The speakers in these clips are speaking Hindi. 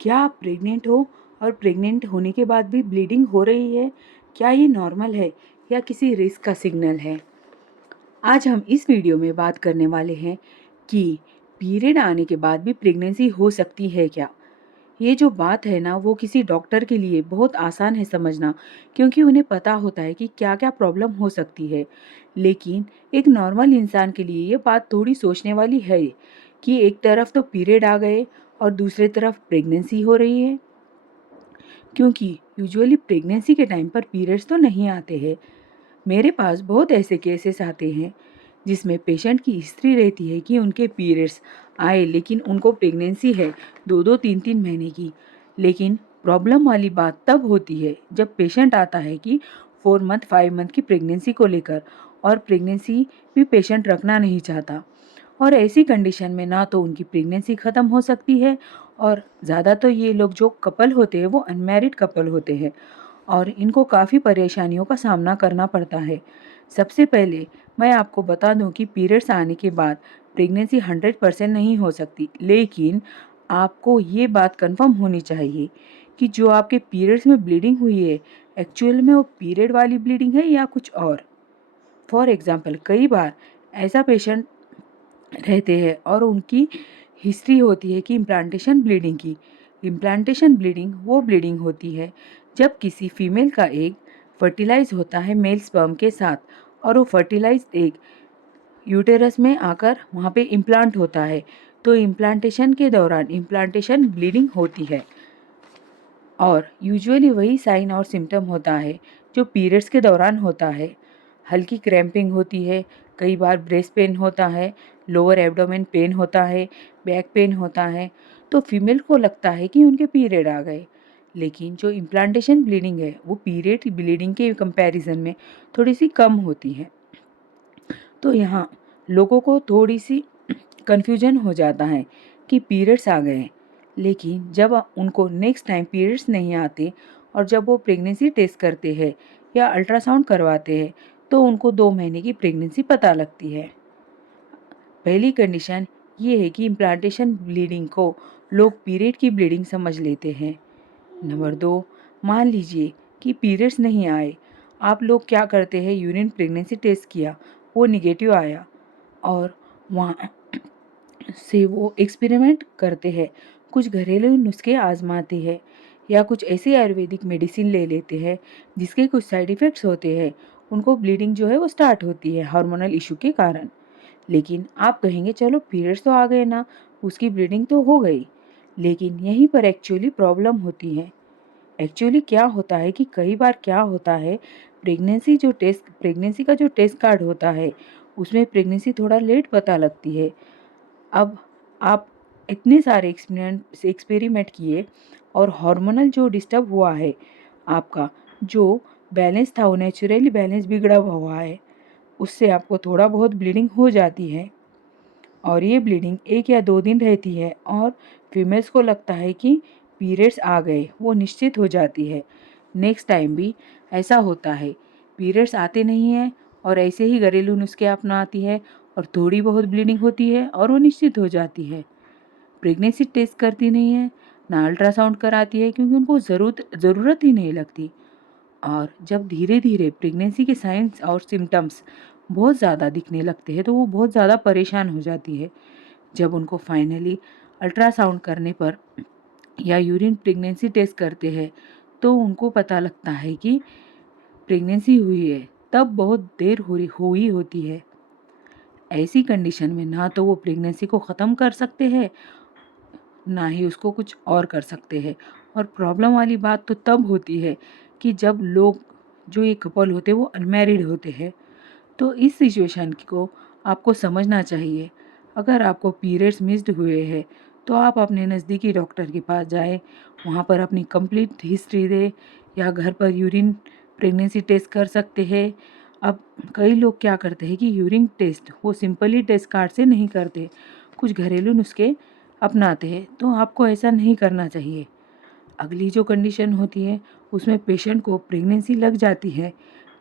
क्या आप प्रेग्नेंट हो और प्रेग्नेंट होने के बाद भी ब्लीडिंग हो रही है? क्या ये नॉर्मल है या किसी रिस्क का सिग्नल है? आज हम इस वीडियो में बात करने वाले हैं कि पीरियड आने के बाद भी प्रेगनेंसी हो सकती है क्या? ये जो बात है ना, वो किसी डॉक्टर के लिए बहुत आसान है समझना, क्योंकि उन्हें पता होता है कि क्या क्या प्रॉब्लम हो सकती है। लेकिन एक नॉर्मल इंसान के लिए ये बात थोड़ी सोचने वाली है कि एक तरफ तो पीरियड आ गए और दूसरी तरफ प्रेगनेंसी हो रही है। क्योंकि यूजुअली प्रेगनेंसी के टाइम पर पीरियड्स तो नहीं आते हैं। मेरे पास बहुत ऐसे केसेस आते हैं जिसमें पेशेंट की हिस्ट्री रहती है कि उनके पीरियड्स आए लेकिन उनको प्रेगनेंसी है 2-2 3-3 महीने की। लेकिन प्रॉब्लम वाली बात तब होती है जब पेशेंट आता है कि 4 मंथ 5 मंथ की प्रेगनेंसी को लेकर, और प्रेगनेंसी भी पेशेंट रखना नहीं चाहता। और ऐसी कंडीशन में ना तो उनकी प्रेगनेंसी ख़त्म हो सकती है, और ज़्यादा तो ये लोग जो कपल होते हैं वो अनमैरिड कपल होते हैं और इनको काफ़ी परेशानियों का सामना करना पड़ता है। सबसे पहले मैं आपको बता दूं कि पीरियड्स आने के बाद प्रेगनेंसी 100% नहीं हो सकती, लेकिन आपको ये बात कंफर्म होनी चाहिए कि जो आपके पीरियड्स में ब्लीडिंग हुई है, एक्चुअल में वो पीरियड वाली ब्लीडिंग है या कुछ और। फॉर एग्ज़ाम्पल, कई बार ऐसा पेशेंट रहते हैं और उनकी हिस्ट्री होती है कि इम्प्लांटेशन ब्लीडिंग की। इम्प्लांटेशन ब्लीडिंग वो ब्लीडिंग होती है जब किसी फीमेल का एग फर्टिलाइज होता है मेल स्पर्म के साथ, और वो फर्टिलाइज्ड एग यूटेरस में आकर वहाँ पे इम्प्लांट होता है। तो इम्प्लांटेशन के दौरान इम्प्लांटेशन ब्लीडिंग होती है, और यूजुअली वही साइन और सिम्टम होता है जो पीरियड्स के दौरान होता है। हल्की क्रैम्पिंग होती है, कई बार ब्रेस्ट पेन होता है, लोअर एब्डोमेन पेन होता है, बैक पेन होता है। तो फीमेल को लगता है कि उनके पीरियड आ गए, लेकिन जो इम्प्लांटेशन ब्लीडिंग है वो पीरियड ब्लीडिंग के कंपैरिजन में थोड़ी सी कम होती है। तो यहाँ लोगों को थोड़ी सी कन्फ्यूजन हो जाता है कि पीरियड्स आ गए, लेकिन जब उनको नेक्स्ट टाइम पीरियड्स नहीं आते और जब वो प्रेगनेंसी टेस्ट करते हैं या अल्ट्रासाउंड करवाते हैं तो उनको 2 महीने की प्रेगनेंसी पता लगती है। पहली कंडीशन ये है कि इम्प्लांटेशन ब्लीडिंग को लोग पीरियड की ब्लीडिंग समझ लेते हैं। नंबर 2, मान लीजिए कि पीरियड्स नहीं आए, आप लोग क्या करते हैं, यूरिन प्रेगनेंसी टेस्ट किया, वो निगेटिव आया, और वहाँ से वो एक्सपेरिमेंट करते हैं, कुछ घरेलू नुस्खे आजमाते हैं या कुछ ऐसी आयुर्वेदिक मेडिसिन ले लेते हैं जिसके कुछ साइड इफ़ेक्ट्स होते हैं। उनको ब्लीडिंग जो है वो स्टार्ट होती है हार्मोनल इशू के कारण। लेकिन आप कहेंगे चलो पीरियड्स तो आ गए ना, उसकी ब्लीडिंग तो हो गई। लेकिन यहीं पर एक्चुअली प्रॉब्लम होती है। एक्चुअली क्या होता है कि कई बार क्या होता है, प्रेगनेंसी का जो टेस्ट कार्ड होता है उसमें प्रेगनेंसी थोड़ा लेट पता लगती है। अब आप इतने सारे एक्सपेरिमेंट किए और हार्मोनल जो डिस्टर्ब हुआ है, आपका जो बैलेंस था वो नेचुरली बैलेंस बिगड़ा हुआ है, उससे आपको थोड़ा बहुत ब्लीडिंग हो जाती है। और ये ब्लीडिंग 1 या 2 दिन रहती है और फीमेल्स को लगता है कि पीरियड्स आ गए, वो निश्चित हो जाती है। नेक्स्ट टाइम भी ऐसा होता है, पीरियड्स आते नहीं हैं और ऐसे ही घरेलू नुस्खे अपनाती है और थोड़ी बहुत ब्लीडिंग होती है और वो निश्चित हो जाती है। प्रेगनेंसी टेस्ट करती नहीं है, ना अल्ट्रासाउंड कराती है, क्योंकि उनको ज़रूरत ही नहीं लगती। और जब धीरे धीरे प्रेगनेंसी के साइंस और सिम्टम्स बहुत ज़्यादा दिखने लगते हैं तो वो बहुत ज़्यादा परेशान हो जाती है। जब उनको फाइनली अल्ट्रासाउंड करने पर या यूरिन प्रेगनेंसी टेस्ट करते हैं तो उनको पता लगता है कि प्रेगनेंसी हुई है, तब बहुत देर हुई होती है। ऐसी कंडीशन में ना तो वो प्रेगनेंसी को ख़त्म कर सकते हैं, ना ही उसको कुछ और कर सकते हैं। और प्रॉब्लम वाली बात तो तब होती है कि जब लोग, जो ये कपल होते हैं वो अनमैरिड होते हैं। तो इस सिचुएशन को आपको समझना चाहिए। अगर आपको पीरियड्स मिस्ड हुए हैं तो आप अपने नज़दीकी डॉक्टर के पास जाएं, वहाँ पर अपनी कंप्लीट हिस्ट्री दें, या घर पर यूरिन प्रेगनेंसी टेस्ट कर सकते हैं। अब कई लोग क्या करते हैं कि यूरिन टेस्ट वो सिंपली टेस्ट कार्ड से नहीं करते, कुछ घरेलू नुस्खे अपनाते हैं, तो आपको ऐसा नहीं करना चाहिए। अगली जो कंडीशन होती है उसमें पेशेंट को प्रेगनेंसी लग जाती है,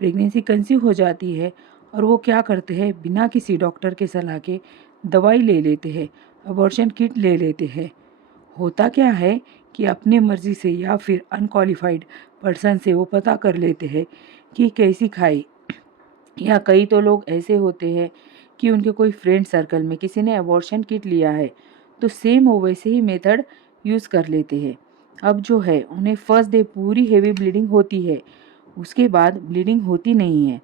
प्रेगनेंसी कंसीव हो जाती है, और वो क्या करते हैं, बिना किसी डॉक्टर के सलाह के दवाई ले लेते हैं, अबॉर्शन किट ले लेते हैं। होता क्या है कि अपने मर्ज़ी से या फिर अनक्वालिफाइड पर्सन से वो पता कर लेते हैं कि कैसी खाई, या कई तो लोग ऐसे होते हैं कि उनके कोई फ्रेंड सर्कल में किसी ने अबॉर्शन किट लिया है, तो सेम वो वैसे ही मेथड यूज़ कर लेते हैं। अब जो है उन्हें फर्स्ट डे पूरी हेवी ब्लीडिंग होती है, उसके बाद ब्लीडिंग होती नहीं है।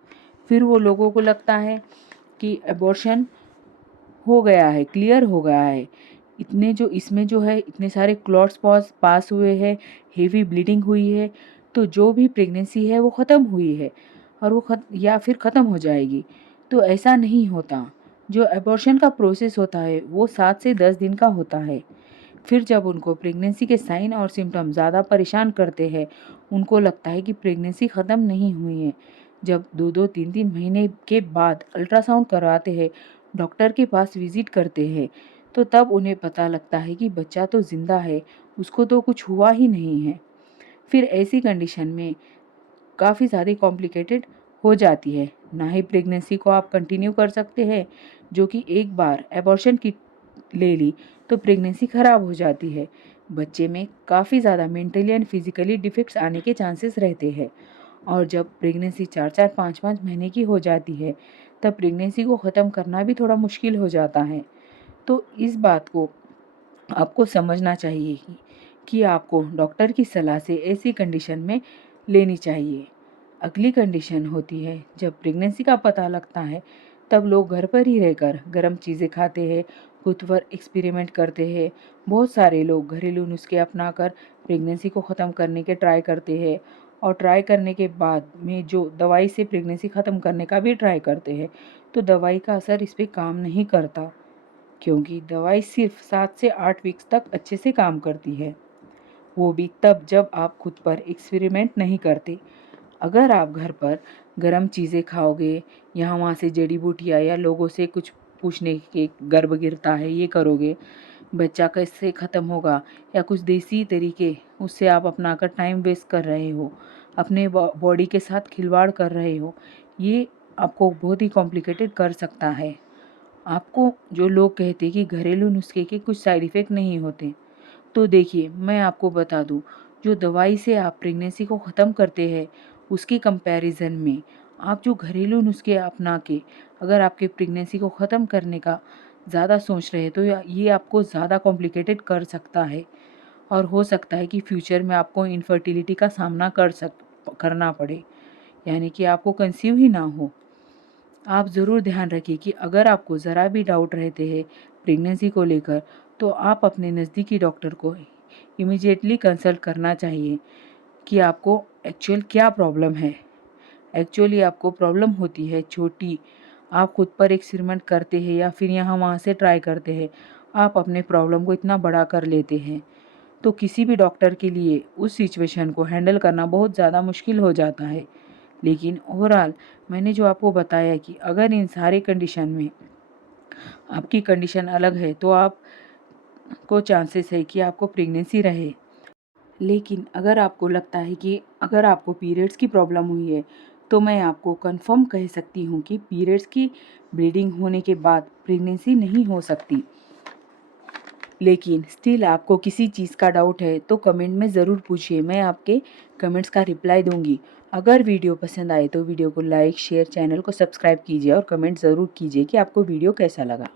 फिर वो लोगों को लगता है कि अबॉर्शन हो गया है, क्लियर हो गया है। इतने जो इसमें जो है इतने सारे क्लॉट्स पास हुए हैं, हेवी ब्लीडिंग हुई है, तो जो भी प्रेगनेंसी है वो ख़त्म हुई है और वो या फिर ख़त्म हो जाएगी। तो ऐसा नहीं होता। जो अबॉर्शन का प्रोसेस होता है वो 7 से 10 दिन का होता है। फिर जब उनको प्रेगनेंसी के साइन और सिम्टम ज़्यादा परेशान करते हैं, उनको लगता है कि प्रेगनेंसी ख़त्म नहीं हुई है। जब 2-2 3-3 महीने के बाद अल्ट्रासाउंड करवाते हैं, डॉक्टर के पास विज़िट करते हैं, तो तब उन्हें पता लगता है कि बच्चा तो ज़िंदा है, उसको तो कुछ हुआ ही नहीं है। फिर ऐसी कंडीशन में काफ़ी ज़्यादा कॉम्प्लिकेटेड हो जाती है। ना ही प्रेगनेंसी को आप कंटिन्यू कर सकते हैं, जो कि एक बार एबॉर्शन की ले ली तो प्रेगनेंसी ख़राब हो जाती है। बच्चे में काफ़ी ज़्यादा मेंटली एंड फिज़िकली डिफेक्ट्स आने के चांसेस रहते हैं। और जब प्रेगनेंसी 4-4 5-5 महीने की हो जाती है, तब प्रेगनेंसी को ख़त्म करना भी थोड़ा मुश्किल हो जाता है। तो इस बात को आपको समझना चाहिए कि आपको डॉक्टर की सलाह से ऐसी कंडीशन में लेनी चाहिए। अगली कंडीशन होती है जब प्रेगनेंसी का पता लगता है, तब लोग घर पर ही रहकर गर्म चीज़ें खाते हैं, खुद पर एक्सपेरिमेंट करते हैं। बहुत सारे लोग घरेलू नुस्खे अपनाकर प्रेगनेंसी को ख़त्म करने के ट्राई करते हैं, और ट्राई करने के बाद में जो दवाई से प्रेगनेंसी ख़त्म करने का भी ट्राई करते हैं, तो दवाई का असर इस पे काम नहीं करता, क्योंकि दवाई सिर्फ 7 से 8 वीक्स तक अच्छे से काम करती है। वो भी तब जब आप खुद पर एक्सपेरिमेंट नहीं करते। अगर आप घर पर गरम चीज़ें खाओगे, यहाँ वहाँ से जड़ी बूटियाँ या लोगों से कुछ पूछने के गर्भ गिरता है ये करोगे, बच्चा कैसे ख़त्म होगा, या कुछ देसी तरीके उससे आप अपनाकर टाइम वेस्ट कर रहे हो, अपने बॉडी के साथ खिलवाड़ कर रहे हो, ये आपको बहुत ही कॉम्प्लिकेटेड कर सकता है। आपको जो लोग कहते हैं कि घरेलू नुस्खे के कुछ साइड इफ़ेक्ट नहीं होते, तो देखिए मैं आपको बता दूं, जो दवाई से आप प्रेगनेंसी को ख़त्म करते हैं, उसके कंपैरिजन में आप जो घरेलू नुस्खे अपना के अगर आपके प्रेगनेंसी को ख़त्म करने का ज़्यादा सोच रहे हैं, तो ये आपको ज़्यादा कॉम्प्लिकेटेड कर सकता है। और हो सकता है कि फ्यूचर में आपको इनफर्टिलिटी का सामना करना पड़े, यानी कि आपको कंसीव ही ना हो। आप ज़रूर ध्यान रखिए कि अगर आपको ज़रा भी डाउट रहते हैं प्रेगनेंसी को लेकर, तो आप अपने नज़दीकी डॉक्टर को इमीडिएटली कंसल्ट करना चाहिए कि आपको एक्चुअल क्या प्रॉब्लम है। एक्चुअली आपको प्रॉब्लम होती है छोटी, आप खुद पर एक्सपेरिमेंट करते हैं या फिर यहाँ वहाँ से ट्राई करते हैं, आप अपने प्रॉब्लम को इतना बड़ा कर लेते हैं, तो किसी भी डॉक्टर के लिए उस सिचुएशन को हैंडल करना बहुत ज़्यादा मुश्किल हो जाता है। लेकिन ओवरऑल मैंने जो आपको बताया कि अगर इन सारे कंडीशन में आपकी कंडीशन अलग है, तो आप को चांसेस है कि आपको प्रेगनेंसी रहे। लेकिन अगर आपको लगता है कि अगर आपको पीरियड्स की प्रॉब्लम हुई है, तो मैं आपको कंफर्म कह सकती हूँ कि पीरियड्स की ब्लीडिंग होने के बाद प्रेगनेंसी नहीं हो सकती। लेकिन स्टिल आपको किसी चीज़ का डाउट है तो कमेंट में ज़रूर पूछिए, मैं आपके कमेंट्स का रिप्लाई दूंगी। अगर वीडियो पसंद आए तो वीडियो को लाइक शेयर, चैनल को सब्सक्राइब कीजिए और कमेंट ज़रूर कीजिए कि आपको वीडियो कैसा लगा।